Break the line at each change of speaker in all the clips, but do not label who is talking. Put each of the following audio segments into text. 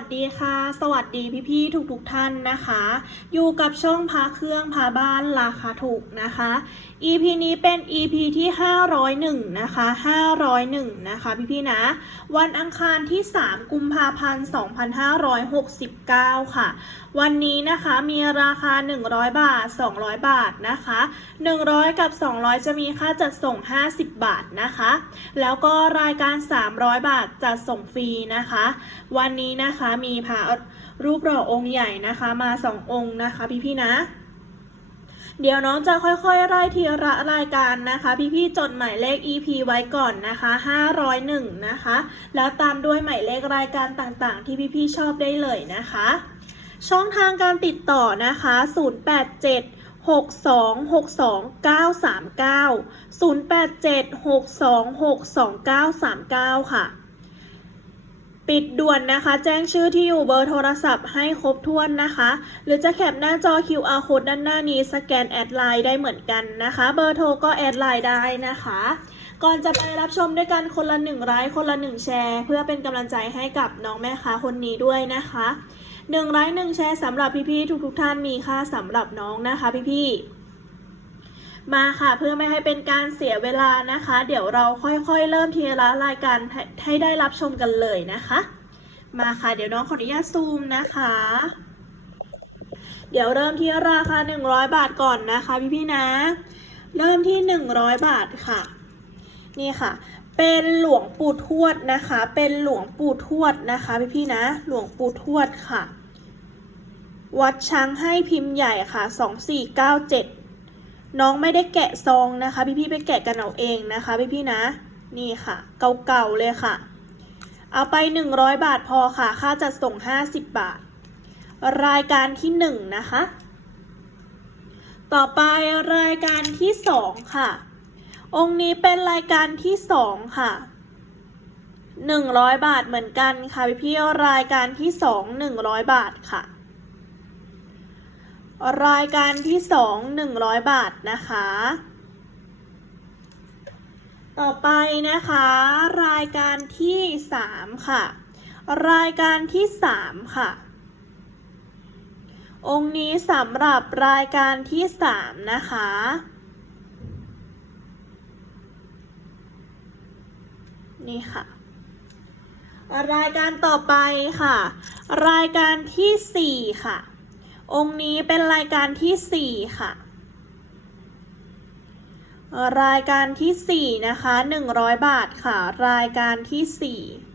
วัสดีค่ะ สวัสดีพี่ๆทุกๆท่านนะคะ อยู่กับช่องพาเครื่องพาบ้านราคาถูกนะคะ EP นี้เป็น EP ที่ 501 นะคะ 501 นะคะ พี่ๆนะ วันอังคารที่ 3 กุมภาพันธ์ 2569 ค่ะ วันนี้นะคะมีราคา 100 บาท 200 บาทนะคะ 100 กับ 200 จะมีค่าจัดส่ง 50 บาทนะคะ แล้วก็รายการ 300 บาทจัดส่งฟรีนะคะ วันนี้นะคะมีพระรูปหล่อองค์ใหญ่นะคะมาสององค์นะคะพี่ๆนะ เดี๋ยวน้องจะค่อยๆไล่ทีละรายการนะคะ พี่ๆจดหมายเลข EP ไว้ก่อนนะคะ501นะคะ แล้วตามด้วยหมายเลขรายการต่างๆ ที่พี่ๆชอบได้เลยนะคะ ช่องทางการติดต่อนะคะ 087 6262 939 087 626 2939 ค่ะ ปิดด่วนนะคะ แจ้งชื่อที่อยู่เบอร์โทรศัพท์ให้ครบถ้วนนะคะ หรือจะแคปหน้าจอ QR code ด้านหน้านี้สแกนแอดไลน์ได้เหมือนกันนะคะ เบอร์โทรก็แอดไลน์ได้นะคะ ก่อนจะไปรับชมด้วยกันคนละหนึ่งไลค์คนละหนึ่งแชร์ เพื่อเป็นกำลังใจให้กับน้องแม่ค้าคนนี้ด้วยนะคะหนึ่งไลค์หนึ่งแชร์สำหรับพี่ๆทุกๆท่านมีค่าสำหรับน้องนะคะพี่ๆ มาค่ะเพื่อไม่ให้เป็นการเสียเวลานะคะ เดี๋ยวเราค่อยๆ เริ่มทีละรายการให้ให้ได้รับชมกันเลยนะคะ มาค่ะเดี๋ยวน้องขออนุญาตซูมนะคะ เดี๋ยวเริ่มที่ราคา 100 บาทก่อนนะคะพี่ๆนะ เริ่มที่ 100 บาทค่ะ นี่ค่ะ เป็นหลวงปู่ทวดนะคะ เป็นหลวงปู่ทวดนะคะพี่ๆนะ หลวงปู่ทวดค่ะ วัดช้างให้พิมพ์ใหญ่ค่ะ 2497 น้องไม่ได้แกะซองนะคะ พี่ๆไปแกะกันเอาเองนะคะ พี่ๆนะ นี่ค่ะ เก่าๆเลยค่ะ เอาไป 100 บาทพอค่ะ ค่าจัดส่ง 50 บาท รายการที่ 1 นะคะ ต่อไปรายการที่ 2 ค่ะ องค์นี้เป็นรายการที่ 2 ค่ะ 100 บาทเหมือนกันค่ะ พี่ๆรายการที่ 2 100 บาทค่ะ รายการที่สองหนึ่งร้อยบาทนะคะ ต่อไปนะคะ รายการที่สามค่ะ รายการที่สามค่ะ องค์นี้สำหรับรายการที่สามนะคะนี่ค่ะ รายการต่อไปค่ะ รายการที่สี่ค่ะ องค์นี้เป็นรายการที่ 4 ค่ะ รายการที่ 4 นะคะ 100 บาทค่ะ รายการที่ 4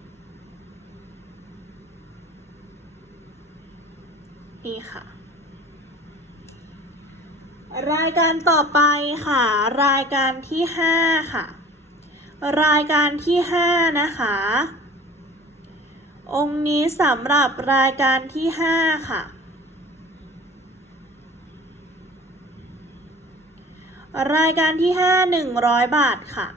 นี่ค่ะ รายการต่อไปค่ะ รายการที่ 5 ค่ะ รายการที่ 5 นะคะ องค์นี้สำหรับรายการที่ 5 ค่ะ รายการที่ห้าหนึ่งร้อยบาทค่ะ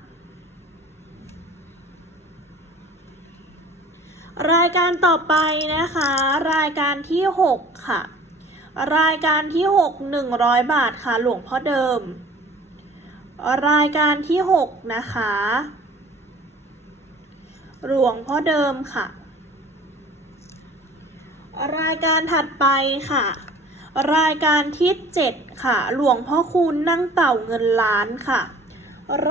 รายการต่อไปนะคะ รายการที่หกค่ะ รายการที่หกหนึ่งร้อยบาทค่ะ หลวงพ่อเดิม รายการที่หกนะคะ หลวงพ่อเดิมค่ะ รายการถัดไปค่ะ รายการที่ 7 ค่ะ หลวงพ่อคูณนั่งเต่าเงินล้านค่ะ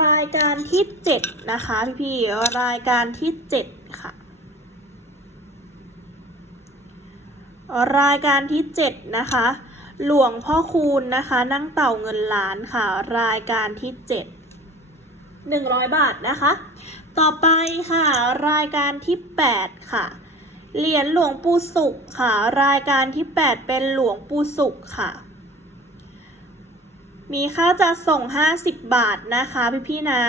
รายการที่ 7 นะคะพี่พี่ๆรายการที่ 7 ค่ะ รายการที่ 7 นะคะ หลวงพ่อคูณนะคะ นั่งเต่าเงินล้านค่ะ รายการที่ 7 100 บาทนะคะ ต่อไปค่ะ รายการที่ 8 ค่ะ เหรียญหลวงปู่สุขค่ะ รายการที่ 8 เป็นหลวงปู่สุขค่ะ มีค่าจัดส่ง 50 บาทนะคะพี่พี่นะ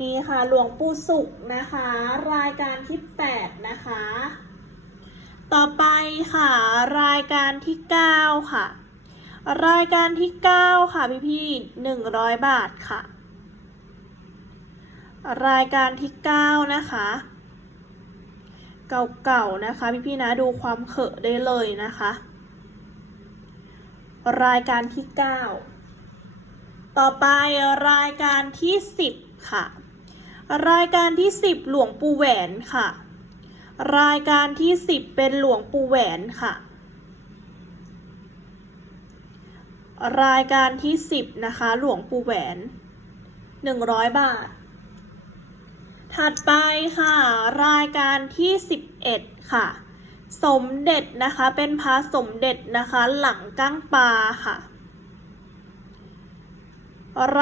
นี่ค่ะหลวงปู่สุขนะคะ รายการที่ 8 นะคะ ต่อไปค่ะ รายการที่ 9 ค่ะ รายการที่ 9 ค่ะพี่พี่100 บาทค่ะ รายการที่ 9 นะคะ เก่าๆนะคะพี่ๆนะดูความเขอะได้เลยนะคะ รายการที่ 9 ต่อไปรายการที่ 10 ค่ะ รายการที่ 10 หลวงปู่แหวนค่ะ รายการที่ 10 เป็นหลวงปู่แหวนค่ะ รายการที่ 10 นะคะ หลวงปู่แหวน 100 บาท ถัดไปค่ะ รายการที่ 11 ค่ะ สมเด็จนะคะเป็นพระสมเด็จนะคะหลังก้างปลาค่ะ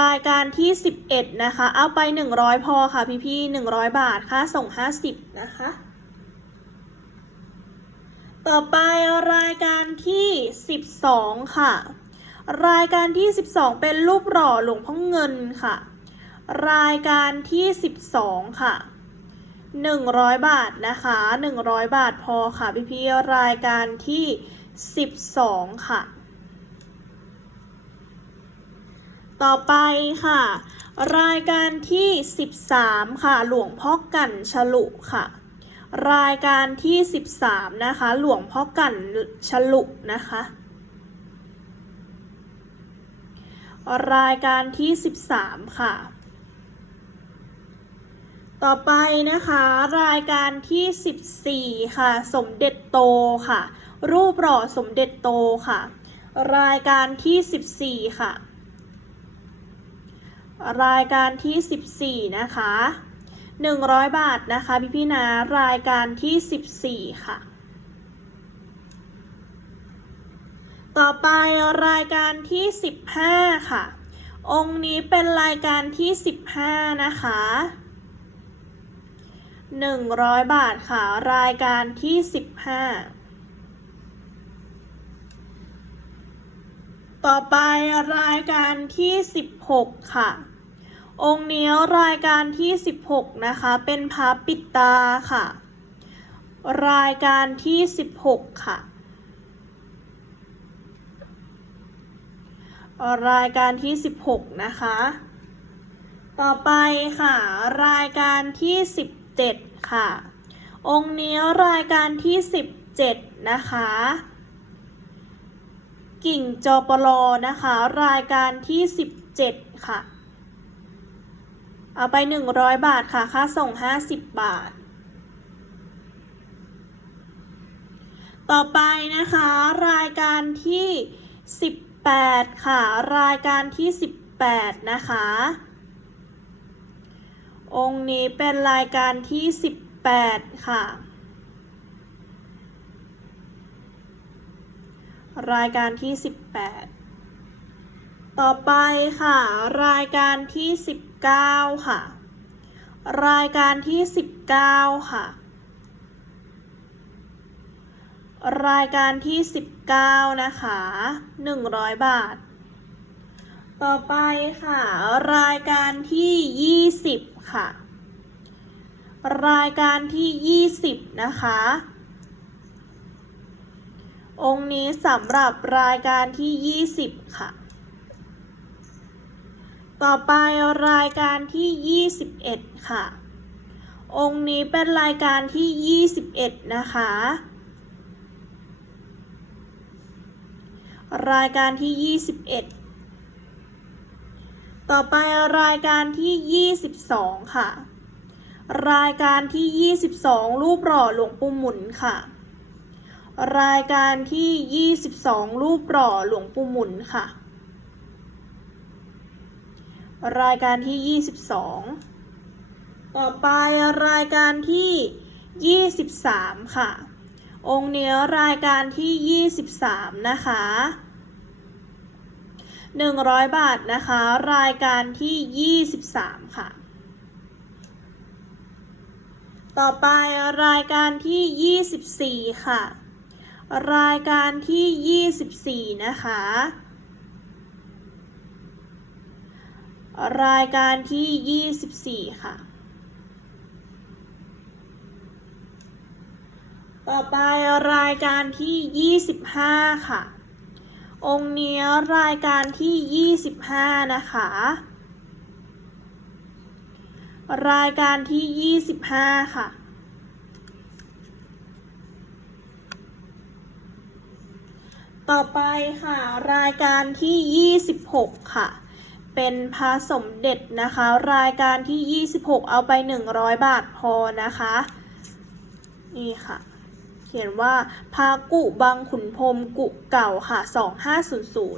รายการที่ 11 นะคะ เอาไป 100 พอค่ะพี่พี่100 บาทค่าส่ง 50 นะคะ ต่อไปรายการที่ 12 ค่ะ รายการที่ 12 เป็นรูปหล่อหลวงพ่อเงินค่ะ รายการที่ 12 ค่ะ 100 บาทนะคะ 100 บาทพอค่ะพี่พี่รายการที่ 12 ค่ะ ต่อไปค่ะ รายการที่ 13 ค่ะ หลวงพ่อกันฉลุค่ะ รายการที่ 13 นะคะ หลวงพ่อกันฉลุนะคะรายการที่ 13 ค่ะ ต่อไปนะคะรายการที่ 14 ค่ะ สมเด็จโตค่ะ รูปหล่อสมเด็จโตค่ะ รายการที่ 14 ค่ะ รายการที่ 14 นะคะ 100 บาทนะคะพี่พี่นะ รายการที่ 14 ค่ะ ต่อไปรายการที่ 15 ค่ะ องค์นี้เป็นรายการที่ 15 นะคะ 100 บาทค่ะ รายการที่ 15 ต่อไปรายการที่ 16 ค่ะ องค์นี้รายการที่ 16 นะคะ เป็นพระปิดตาค่ะ รายการที่ 16 ค่ะ รายการที่ 16 นะคะ ต่อไปค่ะ รายการที่ 17 ค่ะ องค์นี้รายการที่ 17 นะคะ กิ่งจอปลอนะคะ รายการที่ 17 ค่ะ เอาไป 100 บาทค่ะ ค่าส่ง 50 บาท ต่อไปนะคะ รายการที่ 18 ค่ะ รายการที่ 18 นะคะ องค์นี้เป็นรายการที่ 18 ค่ะ รายการที่ 18 ต่อไปค่ะ รายการที่ 19 ค่ะ รายการที่ 19 ค่ะ รายการที่ 19 นะคะ 100 บาท ต่อไปค่ะ รายการที่ 20 ค่ะ รายการที่ 20 นะคะ องค์นี้สำหรับรายการที่ 20 ค่ะ ต่อไปรายการที่ 21 ค่ะ องค์นี้เป็นรายการที่ 21 นะคะรายการที่ 21 ต่อไปรายการที่ 22 ค่ะ รายการที่ 22 รูปหล่อหลวงปู่หมุนค่ะ รายการที่ 22 รูปหล่อหลวงปู่หมุนค่ะ รายการที่ 22 ต่อไปรายการที่ 23 ค่ะ องค์เนี้ยรายการที่ 23 นะคะ 100 บาทนะคะ รายการที่ 23 ค่ะ ต่อไปรายการที่ 24 ค่ะ รายการที่ 24 นะคะ รายการที่ 24 ค่ะ ต่อไปรายการที่ 25 ค่ะ องค์นี้รายการที่ 25 นะคะ รายการที่ 25 ค่ะ ต่อไปค่ะ รายการที่ 26 ค่ะ เป็นพระสมเด็จนะคะ รายการที่ 26 เอาไป 100 บาทพอนะคะ นี่ค่ะ ขียนว่าพากุบังขุนพรมกุเก่าค่ะ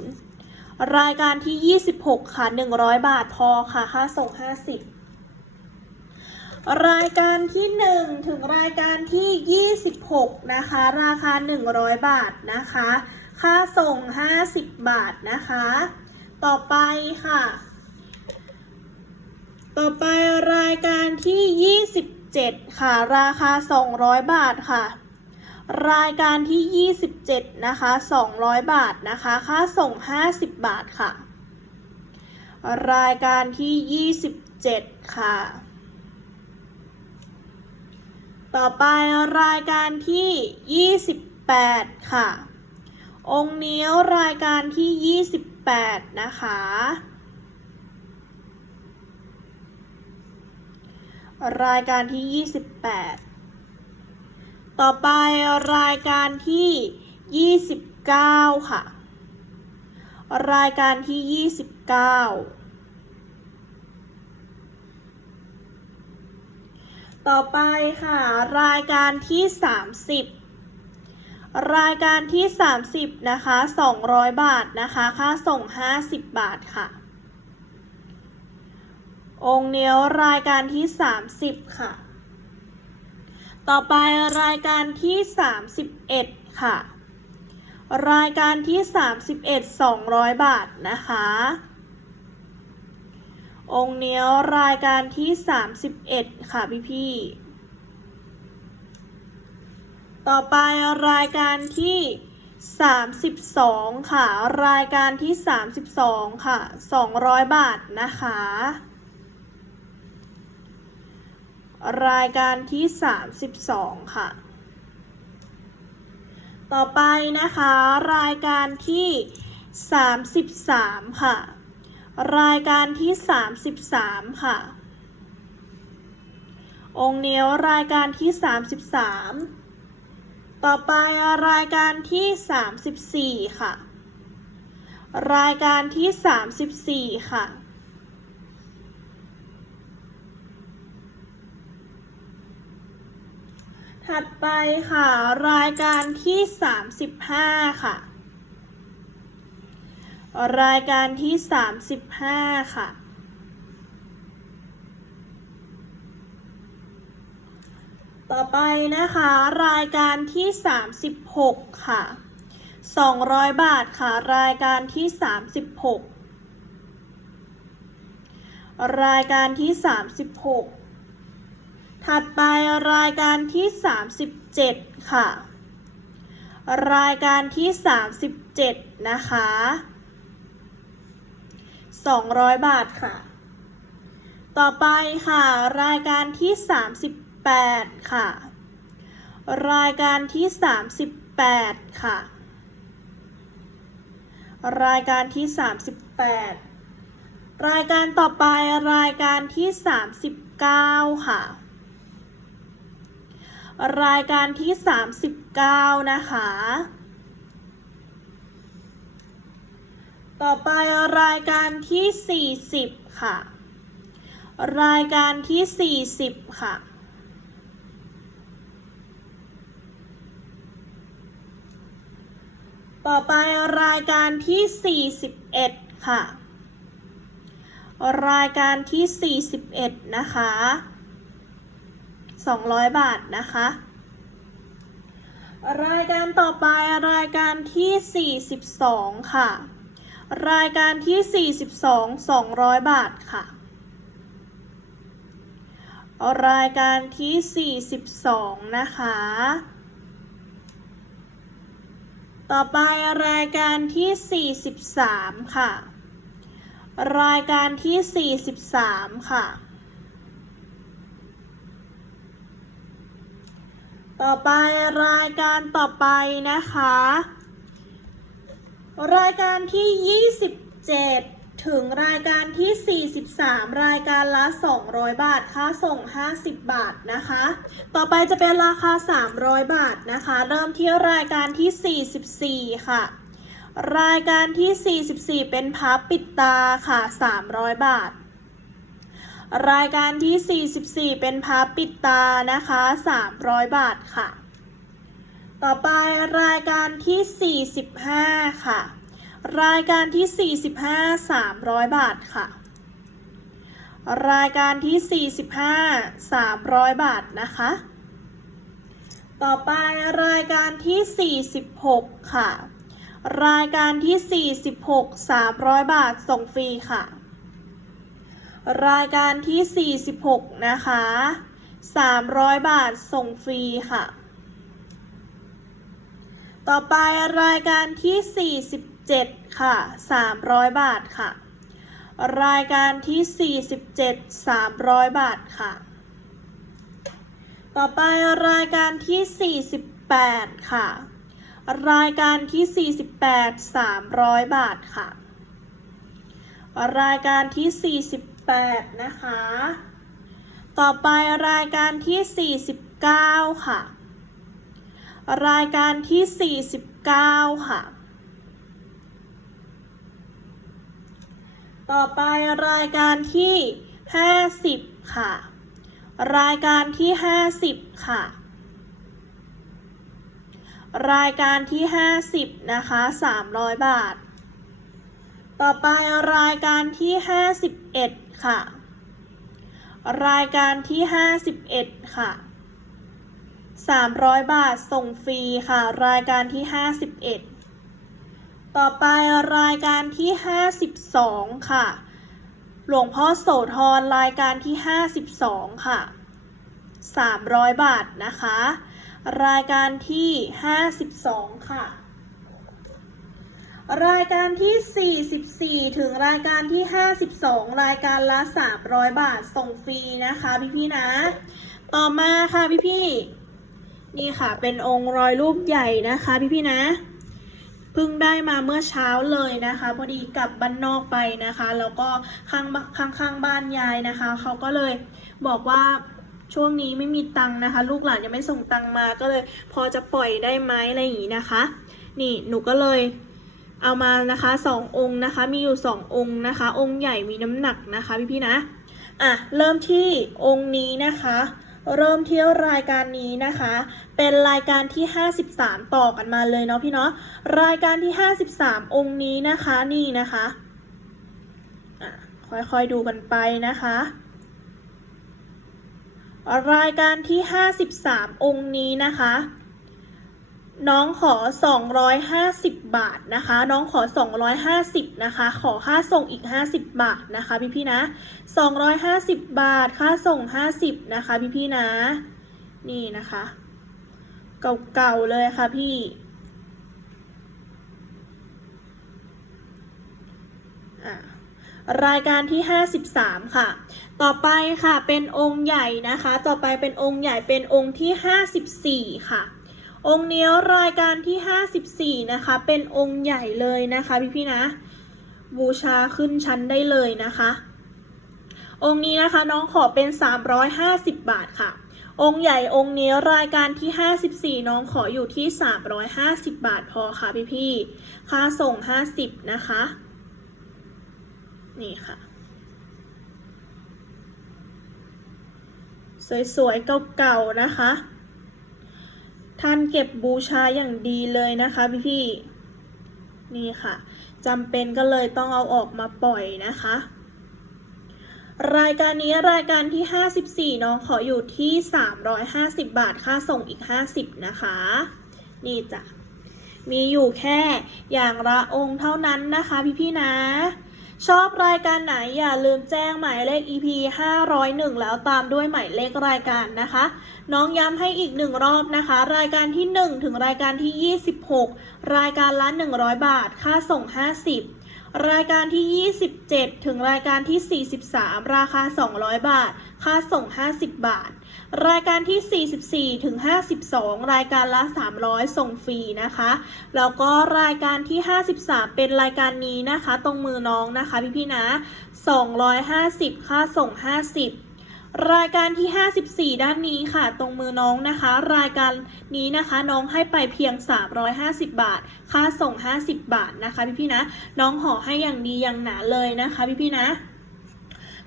2500 รายการที่ 26 ค่ะ 100 บาทพอค่ะ ค่าส่ง 50 รายการที่ 1 ถึงรายการที่ 26 นะคะ ราคา 100 บาทนะคะ ค่าส่ง 50 บาทนะคะ ต่อไปค่ะ ต่อไปรายการที่ 27 ค่ะ ราคา 200 บาทค่ะ รายการที่ 27 นะคะ 200 บาทนะคะ ค่าส่ง 50 บาทค่ะ รายการที่ 27 ค่ะ ต่อไปรายการที่ 28 ค่ะ องค์นิ้วรายการที่ 28 นะคะ รายการที่ 28 ต่อไปรายการที่ 29 ค่ะ รายการที่ 29 ต่อไปค่ะ รายการที่ 30 รายการที่ 30 นะคะ 200 บาทนะคะ ค่าส่ง 50 บาทค่ะ องค์เนี้ยวรายการที่ 30 ค่ะ ต่อไปรายการที่ 31 ค่ะ รายการที่ 31 200 บาทนะคะ องค์เนี้ยวรายการที่ 31 ค่ะพี่พี่ต่อไปรายการที่ 32 ค่ะ รายการที่ 32 ค่ะ 200 บาทนะคะ รายการที่ 32 ค่ะ ต่อไปนะคะ รายการที่ 33 ค่ะ รายการที่ 33 ค่ะ องค์เนียวรายการที่ 33 ต่อไปรายการที่ 34 ค่ะ รายการที่ 34 ค่ะ ถัดไปค่ะ รายการที่ 35 ค่ะ รายการที่ 35 ค่ะ ต่อไปนะคะ รายการที่ 36 ค่ะ 200 บาทค่ะ รายการที่ 36 รายการที่ 36 ถัดไปรายการที่ 37 ค่ะ รายการที่ 37 นะคะ 200 บาทค่ะ ต่อไปค่ะ รายการที่ 38 ค่ะ รายการที่ 38 ค่ะ รายการที่ 38 รายการต่อไปรายการที่ 39 ค่ะ รายการที่ 39 นะคะ ต่อไปรายการที่ 40 ค่ะ รายการที่ 40 ค่ะต่อไปรายการที่ 41 ค่ะ รายการที่ 41 นะคะ 200 บาทนะคะ รายการต่อไปรายการที่ 42 ค่ะ รายการที่ 42 200 บาทค่ะ รายการที่ 42 นะคะ ต่อไปรายการที่ 43 ค่ะ รายการที่ 43 ค่ะ ต่อไปรายการต่อไปนะคะ รายการที่ 27 ถึงรายการที่ 43 รายการละ 200 บาท ค่าส่ง 50 บาทนะคะ ต่อไปจะเป็นราคา 300 บาทนะคะ เริ่มที่รายการที่ 44 ค่ะ รายการที่ 44 เป็นพับปิดตาค่ะ 300 บาท รายการที่ 44 เป็นพับปิดตานะคะ 300 บาทค่ะ ต่อไปรายการที่ 45 ค่ะ รายการที่ 45 300 บาทค่ะ รายการที่ 45 300 บาทนะคะ ต่อไปรายการที่ 46 ค่ะ รายการที่ 46 300 บาทส่งฟรีค่ะ รายการที่ 46 นะคะ 300 บาทส่งฟรีค่ะ ต่อไปรายการที่ 47 ค่ะ 300 บาทค่ะ รายการที่ 47 300 บาทค่ะ ต่อไปรายการที่ 48 ค่ะ รายการที่ 48 300 บาทค่ะ รายการที่ 48 นะคะ ต่อไปรายการที่ 49 ค่ะ รายการที่ 49 ค่ะ ต่อไปรายการที่ 50 ค่ะ รายการที่ 50 ค่ะรายการที่ 50 นะคะ 300 บาท ต่อไปรายการที่ 51 ค่ะ รายการที่ 51 ค่ะ 300 บาทส่งฟรีค่ะ รายการที่ 51 ต่อไปรายการที่ 52 ค่ะ หลวงพ่อโสธรรายการที่ 52 ค่ะ 300 บาทนะคะ รายการที่ 52 ค่ะ รายการที่ 44 ถึงรายการที่ 52 รายการละ 300 บาทส่งฟรีนะคะพี่ๆนะ ต่อมาค่ะพี่ๆนี่ค่ะเป็นองค์รอยรูปใหญ่นะคะพี่ๆนะเพิ่งได้มาเมื่อเช้าเลยนะคะพอดีกลับบ้านนอกไปนะคะ แล้วก็ข้างข้างข้างบ้านยายนะคะเขาก็เลยบอกว่าช่วงนี้ไม่มีตังค์นะคะ ลูกหลานยังไม่ส่งตังค์มาก็เลย พอจะปล่อยได้ไหมอะไรอย่างนี้นะคะ นี่หนูก็เลย เอามานะคะสององค์นะคะ มีอยู่สององค์นะคะ องค์ใหญ่มีน้ำหนักนะคะพี่ๆนะอะเริ่มที่องค์นี้นะคะ เริ่มเที่ยวรายการนี้นะคะ เป็นรายการที่ 53 ต่อกันมาเลยเนาะพี่เนาะรายการที่ 53 องค์นี้นะคะนี่นะคะอะค่อยๆดูกันไปนะคะรายการที่ 53 องค์นี้นะคะ น้องขอ 250 บาทนะคะ น้องขอ 250 นะคะ ขอค่าส่งอีก 50 บาทนะคะ พี่ๆนะ 250 บาท ค่าส่ง 50 นะคะ พี่ๆนะ นี่นะคะ เก่าๆเลยค่ะพี่ รายการที่ 53 ค่ะ ต่อไปค่ะ เป็นองค์ใหญ่นะคะ ต่อไปเป็นองค์ใหญ่ เป็นองค์ที่ 54 ค่ะ องค์นี้รายการที่ 54 นะคะ เป็นองค์ใหญ่เลยนะคะพี่ๆนะ บูชาขึ้นชั้นได้เลยนะคะ องค์นี้นะคะน้องขอเป็น 350 บาทค่ะ องค์ใหญ่องค์นี้รายการที่ 54 น้องขออยู่ที่ 350 บาทพอค่ะพี่ๆค่าส่ง 50 นะคะ นี่ค่ะ สวยๆเก่าๆนะคะ ท่านเก็บบูชาอย่างดีเลยนะคะพี่ๆนี่ค่ะจำเป็นก็เลยต้องเอาออกมาปล่อยนะคะ รายการนี้รายการที่ 54 น้องขออยู่ที่ 350 บาทค่าส่งอีก 50 นะคะ นี่จ้ะมีอยู่แค่อย่างละองค์เท่านั้นนะคะพี่ๆนะ ชอบรายการไหนอย่าลืมแจ้งหมายเลข EP 501 แล้วตามด้วยหมายเลขรายการนะคะ น้องย้ำให้อีกหนึ่งรอบนะคะ รายการที่ 1 ถึงรายการที่ 26 รายการละ 100 บาท ค่าส่ง 50 รายการที่ 27 ถึงรายการที่ 43 ราคา 200 บาท ค่าส่ง 50 บาท รายการที่ 44 ถึง 52 รายการละ 300 ส่งฟรีนะคะ แล้วก็รายการที่ 53 เป็นรายการนี้นะคะ ตรงมือน้องนะคะ พี่ๆนะ 250 ค่าส่ง 50รายการที่ 54 ด้านนี้ค่ะ ตรงมือน้องนะคะ รายการนี้นะคะน้องให้ไปเพียง 350 บาท ค่าส่ง 50 บาทนะคะ พี่ๆนะ น้องห่อให้อย่างดีอย่างหนาเลยนะคะ พี่ๆนะ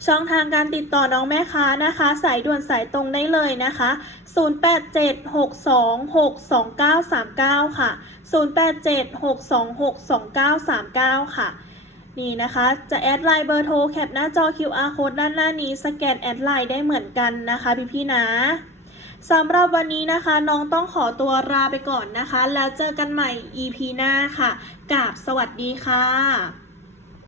ช่องทางการติดต่อน้องแม่ค้านะคะ สายด่วนสายตรงได้เลยนะคะ 0876262939 ค่ะ 0876262939 ค่ะนี่นะคะ จะแอดไลน์เบอร์โทรแคปหน้าจอ QR code ด้านหน้านี้ สแกนแอดไลน์ได้เหมือนกันนะคะพี่ๆนะสำหรับวันนี้นะคะ น้องต้องขอตัวลาไปก่อนนะคะ แล้วเจอกันใหม่ EP หน้าค่ะกับสวัสดีค่ะ